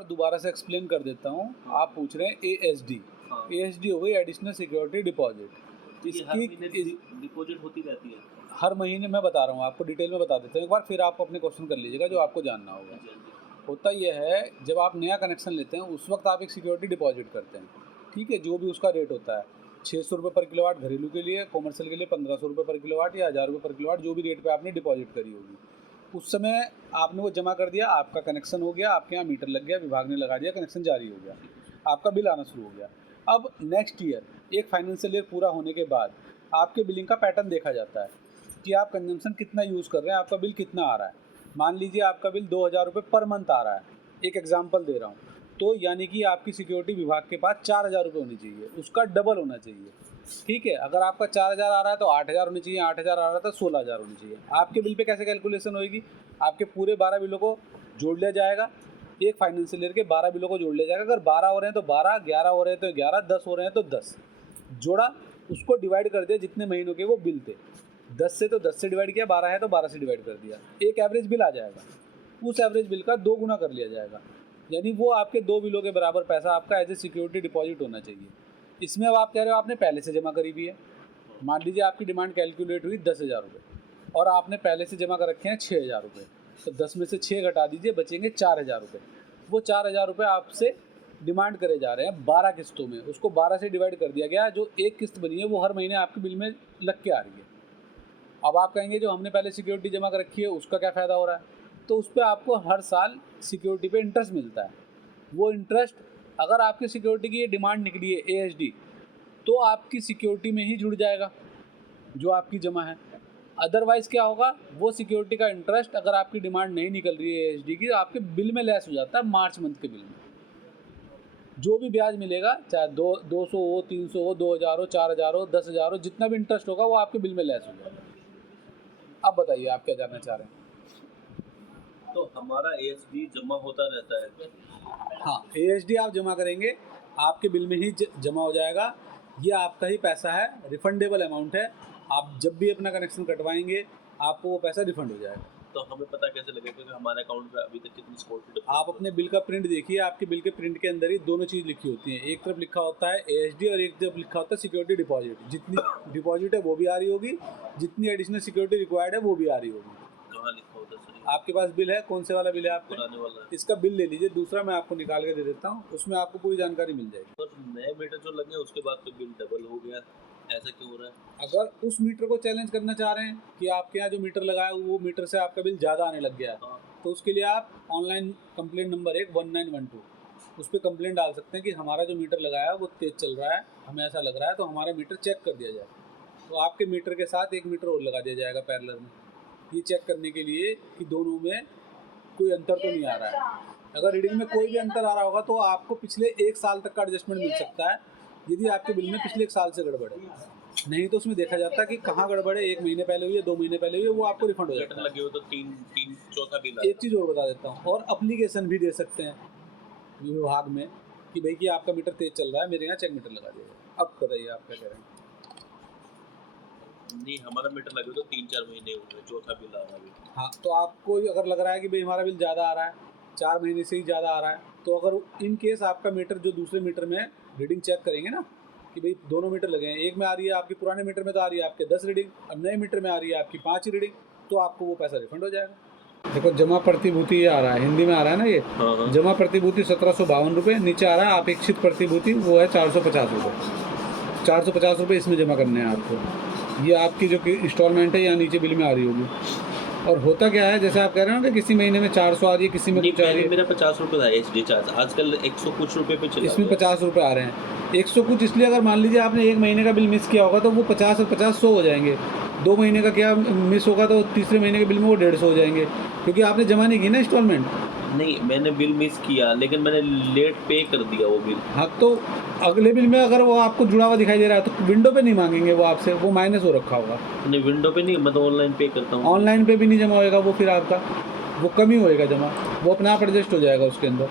और दोबारा से एक्सप्लेन कर देता हूँ। आप पूछ रहे हैं ASD। ASD हो गई एडिशनल सिक्योरिटी डिपॉजिट। इसकी डिपॉजिट होती रहती है हर महीने। मैं बता रहा हूँ आपको, डिटेल में बता देता हूँ एक बार, फिर आप अपने क्वेश्चन कर लीजिएगा जो आपको जानना होगा। होता यह है, जब आप नया कनेक्शन लेते हैं उस वक्त आप एक सिक्योरिटी डिपॉजिट करते हैं, ठीक है, जो भी उसका रेट होता है। 600 रुपये पर किलोवाट घरेलू के लिए, कॉमर्शियल के लिए 1500 रुपये पर किलोवाट या 1000 रुपये पर किलोवाट, जो भी रेट पे आपने डिपॉजिट करी होगी उस समय आपने वो जमा कर दिया, आपका कनेक्शन हो गया, आपके यहाँ मीटर लग गया, विभाग ने लगा दिया, कनेक्शन जारी हो गया, आपका बिल आना शुरू हो गया। अब नेक्स्ट ईयर एक फाइनेंशियल ईयर पूरा होने के बाद आपके बिलिंग का पैटर्न देखा जाता है कि आप कंजम्पशन कितना यूज़ कर रहे हैं, आपका बिल कितना आ रहा है। मान लीजिए आपका बिल 2000 रुपये पर मंथ आ रहा है, एक एग्जांपल दे रहा हूँ, तो यानी कि आपकी सिक्योरिटी विभाग के पास 4000 रुपये होनी चाहिए, उसका डबल होना चाहिए, ठीक है। अगर आपका 4000 आ रहा है तो 8000 होनी चाहिए, 8000 आ रहा है तो 16000 होनी चाहिए। आपके बिल पे कैसे कैलकुलेशन होगी, आपके पूरे 12 बिलों को जोड़ लिया जाएगा, एक फाइनेंशियल ईयर के 12 बिलों को जोड़ लिया जाएगा। अगर 12 हो रहे हैं तो 12, 11 हो रहे हैं तो 11, 10 हो रहे हैं तो 10 जोड़ा, उसको डिवाइड कर दिया जितने महीनों के वो बिल थे। 10 से तो 10 से डिवाइड किया, 12 है तो 12 से डिवाइड कर दिया, एक एवरेज बिल आ जाएगा। उस एवरेज बिल का 2 गुना कर लिया जाएगा, यानी वो आपके 2 बिलों के बराबर पैसा आपका एज ए सिक्योरिटी डिपॉजिट होना चाहिए। इसमें अब आप कह रहे हो आपने पहले से जमा करी भी है। मान लीजिए आपकी डिमांड कैलकुलेट हुई 10,000 रुपये और आपने पहले से जमा कर रखे हैं 6,000 रुपये, तो 10 में से 6 घटा दीजिए, बचेंगे 4,000 रुपये। वो 4,000 रुपये आपसे डिमांड करे जा रहे हैं 12 किस्तों में, उसको 12 से डिवाइड कर दिया गया। जो एक किस्त बनी है वो हर महीने आपके बिल में लग के आ रही है। अब आप कहेंगे जो हमने पहले सिक्योरिटी जमा कर रखी है उसका क्या फ़ायदा हो रहा है, तो उस पर आपको हर साल सिक्योरिटी पे इंटरेस्ट मिलता है। वो इंटरेस्ट अगर आपकी सिक्योरिटी की ये डिमांड निकली है ASD, तो आपकी सिक्योरिटी में ही जुड़ जाएगा जो आपकी जमा है। अदरवाइज़ क्या होगा, वो सिक्योरिटी का इंटरेस्ट अगर आपकी डिमांड नहीं निकल रही है ASD की, तो आपके बिल में लेस हो जाता है। मार्च मंथ के बिल में जो भी ब्याज मिलेगा, चाहे 200 हो, 300 हो, 2000 हो, 4000 हो, 10,000 हो, जितना भी इंटरेस्ट होगा वो आपके बिल में लेस हो जाएगा। अब बताइए आप क्या जानना चाह रहे हैं। तो हमारा ASD जमा होता रहता है? हाँ, ASD आप जमा करेंगे आपके बिल में ही जमा हो जाएगा। ये आपका ही पैसा है, रिफंडेबल अमाउंट है। आप जब भी अपना कनेक्शन कटवाएंगे आपको वो पैसा रिफंड हो जाएगा। तो हमें पता कैसे लगेगा कि हमारे अकाउंट में अभी तक कितनी सिक्योरिटी? आप अपने बिल का प्रिंट देखिए, आपके बिल के प्रिंट के अंदर ही दोनों चीज़ लिखी होती हैं। एक तरफ लिखा होता है ASD और एक तरफ लिखा होता है सिक्योरिटी डिपॉजिट। जितनी डिपॉजिट है वो भी आ रही होगी, जितनी एडिशनल सिक्योरिटी रिक्वायर्ड है वो भी आ रही होगी। कहाँ लिखा होता है? आपके पास बिल है, कौन से वाला बिल है आपका? पुराने वाला। इसका बिल ले लीजिए, दूसरा मैं आपको निकाल के दे देता हूँ, उसमें आपको पूरी जानकारी मिल जाएगी। पर नए मीटर जो लगे उसके बाद तो बिल डबल हो गया, ऐसा क्यों हो रहा है? अगर उस मीटर को चैलेंज करना चाह रहे हैं कि आपके यहाँ जो मीटर लगा है वो मीटर से आपका बिल ज़्यादा आने लग गया है, तो उसके लिए आप ऑनलाइन कंप्लेंट नंबर 1912 उस पर कंप्लेंट डाल सकते हैं कि हमारा जो मीटर लगाया है वो तेज़ चल रहा है, हमें ऐसा लग रहा है, तो हमारा मीटर चेक कर दिया जाए। तो आपके मीटर के साथ एक मीटर और लगा दिया जाएगा पैरेलल में, ये चेक करने के लिए कि दोनों में कोई अंतर तो नहीं आ रहा है। अगर रीडिंग में कोई भी अंतर आ रहा होगा तो आपको पिछले 1 साल तक का एडजस्टमेंट मिल सकता है, यदि आपके बिल में पिछले 1 साल से गड़बड़ है। नहीं तो उसमें देखा जाता है कि कहाँ गड़बड़ है, 1 महीने पहले हुई है, 2 महीने पहले हुई है, वो आपको रिफंड हो जाता है। लगे हो तो 3 चौथा बिल। एक चीज़ और बता देता हूँ, और अप्लीकेशन भी दे सकते हैं विभाग में कि भाई कि आपका मीटर तेज चल रहा है, मेरे यहाँ चेक मीटर लगा दिएगा। अब बताइए आप क्या कह रहे हैं। नहीं, हमारा मीटर लगे तो 3-4 महीने हो गए, चौथा बिल आ रहा है। हाँ, तो आपको अगर लग रहा है कि भाई हमारा बिल ज़्यादा आ रहा है, 4 महीने से ही ज़्यादा आ रहा है, तो अगर इन केस आपका मीटर जो दूसरे मीटर में रीडिंग चेक करेंगे ना कि भाई दोनों मीटर लगे हैं, एक में आ रही है आपकी, पुराने मीटर में तो आ रही है आपके 10 रीडिंग, अब नए मीटर में आ रही है आपकी 5 रीडिंग, तो आपको वो पैसा रिफंड हो जाएगा। देखो, जमा प्रतिभूति ये आ रहा है, हिंदी में आ रहा है ना ये। हाँ। जमा प्रतिभूति 1752 रुपये, नीचे आ रहा है अपेक्षित प्रतिभूति, वो है 450 रुपये। 450 रुपये इसमें जमा करने हैं आपको। ये आपकी जो कि इंस्टॉलमेंट है यहाँ नीचे बिल में आ रही होगी। और होता क्या है, जैसे आप कह रहे हो कि किसी महीने में 400 आ रही है, किसी में कुछ आ रही है। मेरा 50 रुपये था ASD चार्ज, आजकल 100 कुछ रुपये पे चला। इसमें 50 रुपये आ रहे हैं, 100 कुछ। इसलिए अगर मान लीजिए आपने 1 महीने का बिल मिस किया होगा तो वो 50 और 50 100 हो जाएंगे। 2 महीने का क्या मिस होगा तो तीसरे महीने के बिल में वो 150 हो जाएंगे, क्योंकि आपने जमा नहीं की ना इंस्टॉलमेंट। नहीं, मैंने बिल मिस किया लेकिन मैंने लेट पे कर दिया वो बिल। हाँ, तो अगले बिल में अगर वो आपको जुड़ा हुआ दिखाई दे रहा है तो विंडो पे नहीं मांगेंगे वो आपसे, वो माइनस हो रखा होगा। नहीं, विंडो पे नहीं, मैं तो ऑनलाइन पे करता हूँ। ऑनलाइन पे भी नहीं जमा होएगा वो, फिर आपका वो कम ही होएगा जमा, वो अपने आप एडजस्ट हो जाएगा उसके अंदर।